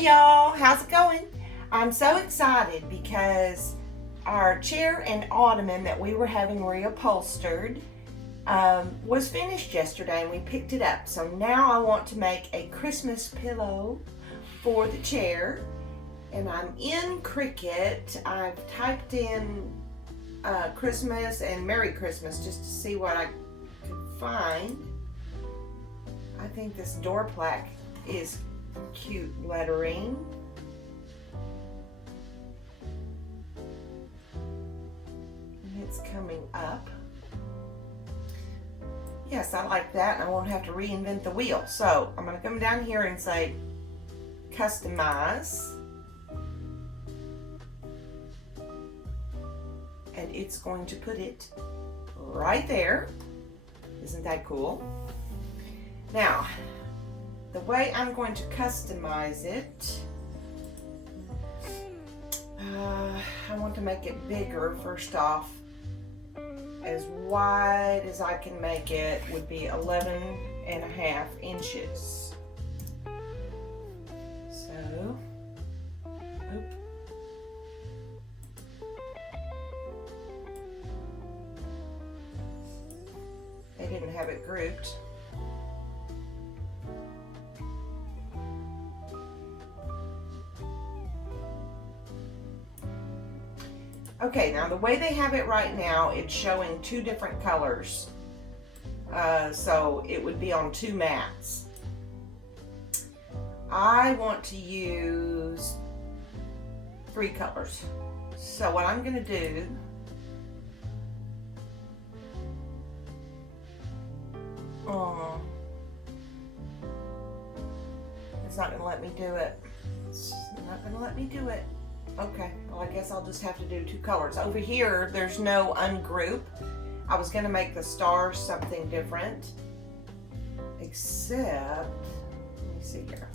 Hey y'all, how's it going? I'm so excited because our chair and ottoman that we were having reupholstered was finished yesterday and we picked it up. So now I want to make a Christmas pillow for the chair, and I'm in Cricut. I've typed in Christmas and Merry Christmas just to see what I could find. I think this door plaque is cute lettering. And it's coming up. Yes, I like that, and I won't have to reinvent the wheel. So I'm going to come down here and say customize. And it's going to put it right there. Isn't that cool? Now, the way I'm going to customize it, I want to make it bigger first off. As wide as I can make it would be 11.5 inches. So, they didn't have it grouped. Okay, now the way they have it right now, it's showing two different colors. So it would be on two mats. I want to use 3 colors. So what I'm going to do, it's not going to let me do it. It's not going to let me do it. Okay, well I guess I'll just have to do 2 colors. Over here, there's no ungroup. I was gonna make the stars something different, except, let me see here.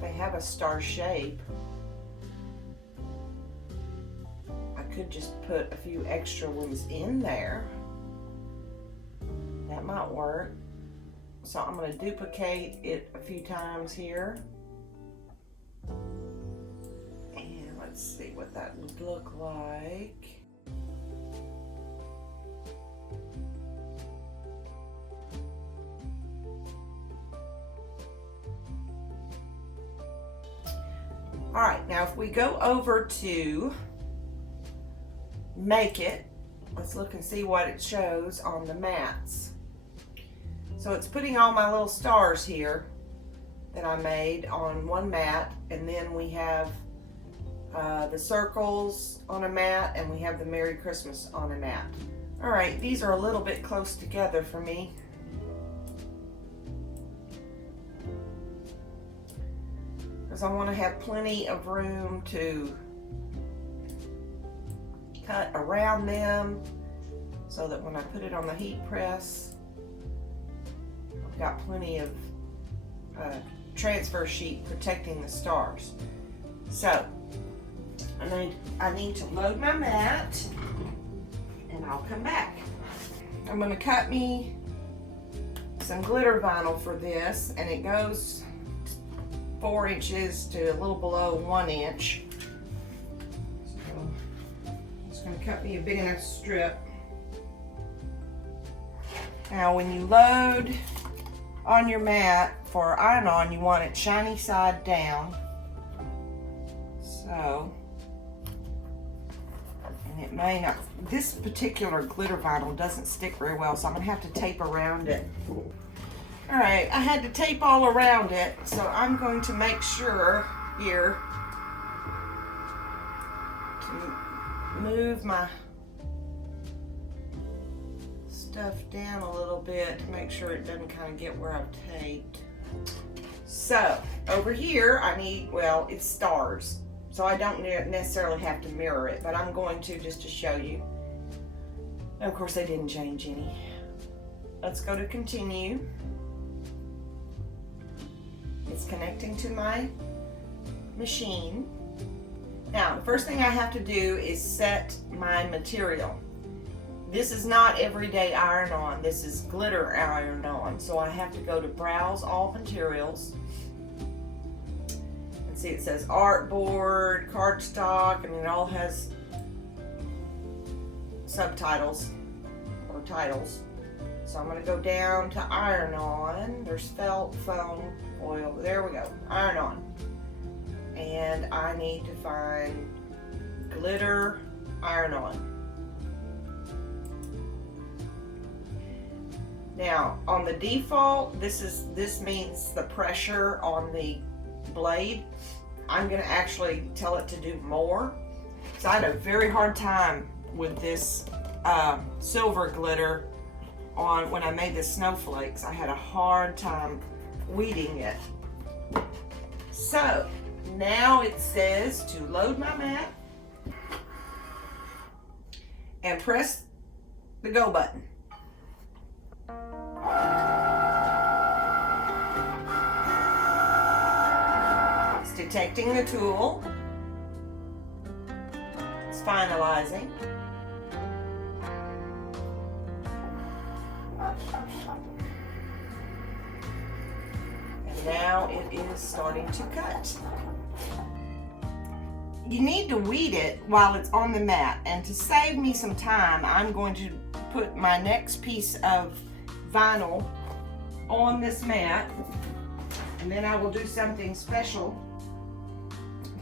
They have a star shape. I could just put a few extra ones in there. That might work. So I'm going to duplicate it a few times here. And let's see what that would look like. All right, now if we go over to Make It, let's look and see what it shows on the mats. So it's putting all my little stars here that I made on one mat, and then we have the circles on a mat, and we have the Merry Christmas on a mat. All right, these are a little bit close together for me. Because I want to have plenty of room to cut around them so that when I put it on the heat press, I've got plenty of transfer sheet protecting the stars. So I need to load my mat, and I'll come back. I'm going to cut me some glitter vinyl for this, and it goes 4 inches to a little below 1 inch. So I'm just going to cut me a big enough strip. Now when you load on your mat for iron-on, you want it shiny side down. So, and it may not, this particular glitter vinyl doesn't stick very well, so I'm gonna have to tape around it. All right, I had to tape all around it, so I'm going to make sure here to move my stuff down a little bit to make sure it doesn't kind of get where I've taped. So over here I need, well, it's stars, so I don't necessarily have to mirror it, but I'm going to just to show you. And of course they didn't change any. Let's go to continue. It's connecting to my machine. Now, the first thing I have to do is set my material. This is not everyday iron-on. This is glitter iron-on. So I have to go to Browse All Materials. And see, it says artboard, cardstock. I mean, it all has subtitles or titles. So I'm going to go down to iron-on. There's felt, foam, oil. There we go. Iron-on. And I need to find glitter iron-on. Now, on the default, this means the pressure on the blade. I'm going to actually tell it to do more. So I had a very hard time with this silver glitter on when I made the snowflakes. I had a hard time weeding it. So now it says to load my mat and press the go button. It's detecting the tool. It's finalizing. And now it is starting to cut. You need to weed it while it's on the mat, and to save me some time, I'm going to put my next piece of vinyl on this mat, and then I will do something special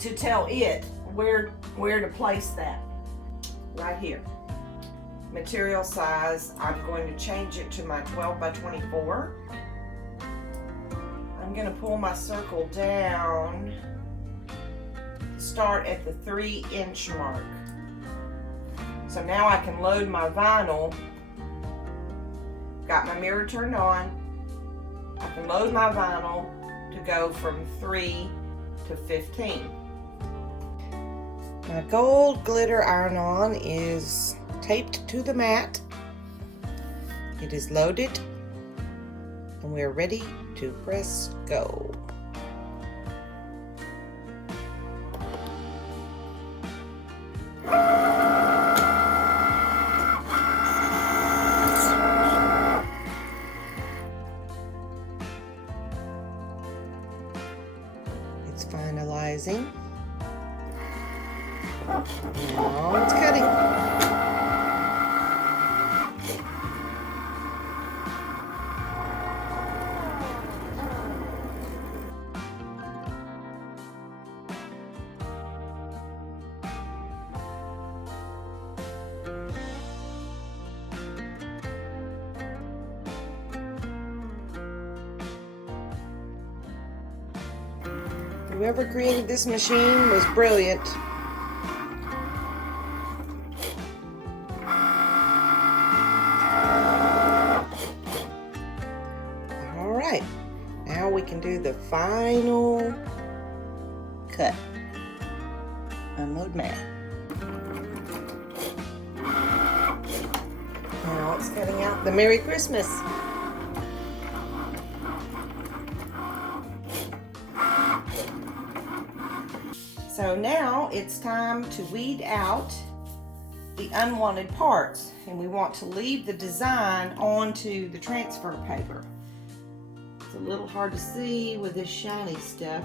to tell it where to place that. Right here. Material size, I'm going to change it to my 12 by 24. I'm going to pull my circle down, start at the 3-inch mark. So now I can load my vinyl. Got my mirror turned on. I can load my vinyl to go from 3 to 15. My gold glitter iron-on is taped to the mat. It is loaded, and we're ready to press go. It's finalizing. Now it's cutting. Whoever created this machine was brilliant. Alright, now we can do the final cut. Unload mat. Now it's cutting out the Merry Christmas. So now it's time to weed out the unwanted parts, and we want to leave the design onto the transfer paper. It's a little hard to see with this shiny stuff.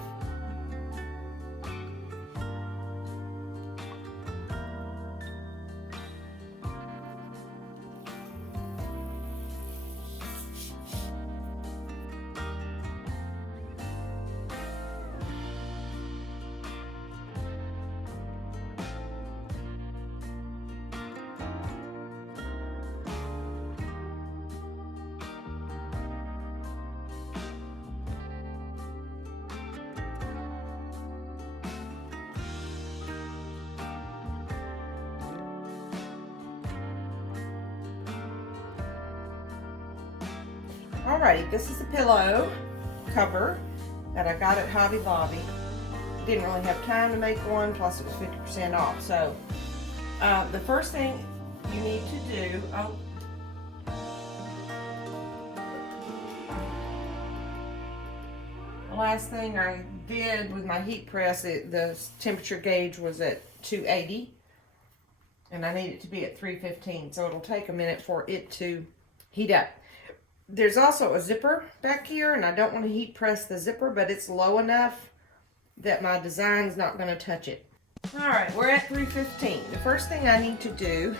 Alrighty, this is a pillow cover that I got at Hobby Lobby. Didn't really have time to make one, plus it was 50% off. So the first thing you need to do, the last thing I did with my heat press, the temperature gauge was at 280. And I need it to be at 315, so it'll take a minute for it to heat up. There's also a zipper back here, and I don't want to heat press the zipper, but it's low enough that my design's not going to touch it. All right, we're at 315. The first thing I need to do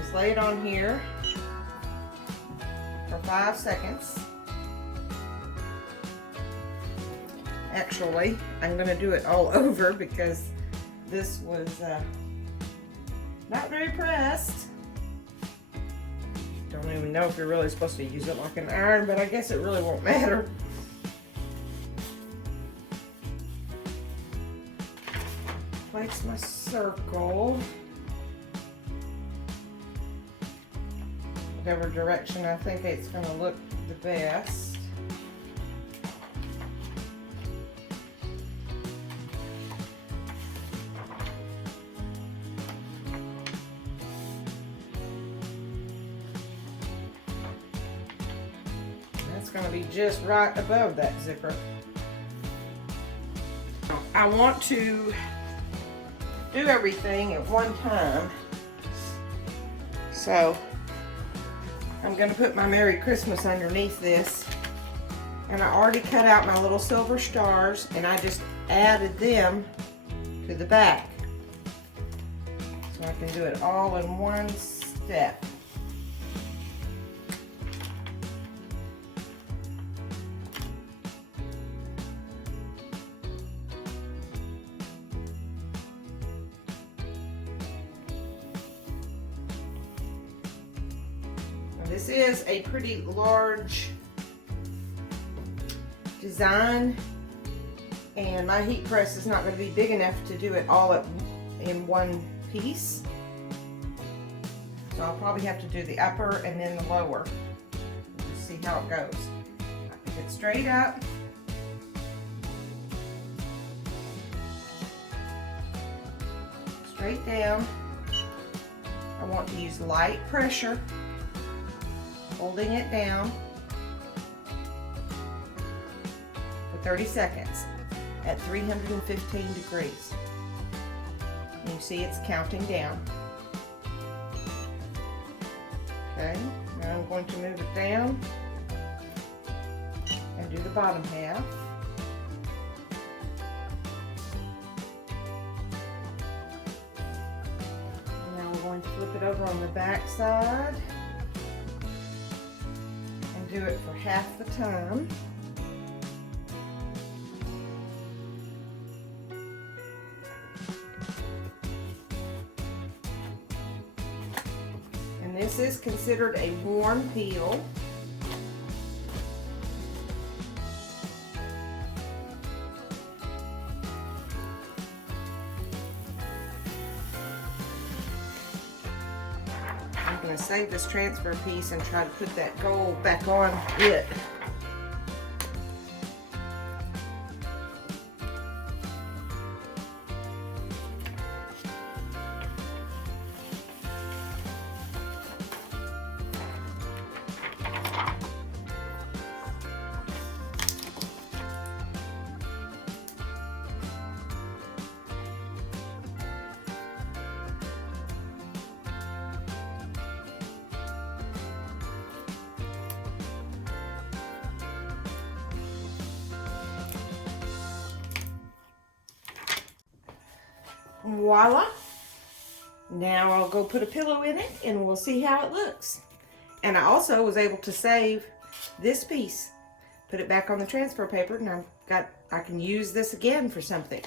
is lay it on here for 5 seconds. Actually, I'm going to do it all over because this was not very pressed. Don't even know if you're really supposed to use it like an iron, but I guess it really won't matter. Place my circle whatever direction I think it's going to look the best. Going to be just right above that zipper. I want to do everything at one time, so I'm going to put my Merry Christmas underneath this, and I already cut out my little silver stars and I just added them to the back so I can do it all in one step. This is a pretty large design, and my heat press is not going to be big enough to do it all in one piece. So I'll probably have to do the upper and then the lower. Just see how it goes. I pick it straight up. Straight down. I want to use light pressure, holding it down for 30 seconds at 315 degrees. And you see it's counting down. Okay, now I'm going to move it down and do the bottom half. And now we're going to flip it over on the back side. Do it for half the time. And this is considered a warm peel. I'm going to save this transfer piece and try to put that gold back on it. Voila! Now I'll go put a pillow in it and we'll see how it looks. And I also was able to save this piece, put it back on the transfer paper, and I can use this again for something.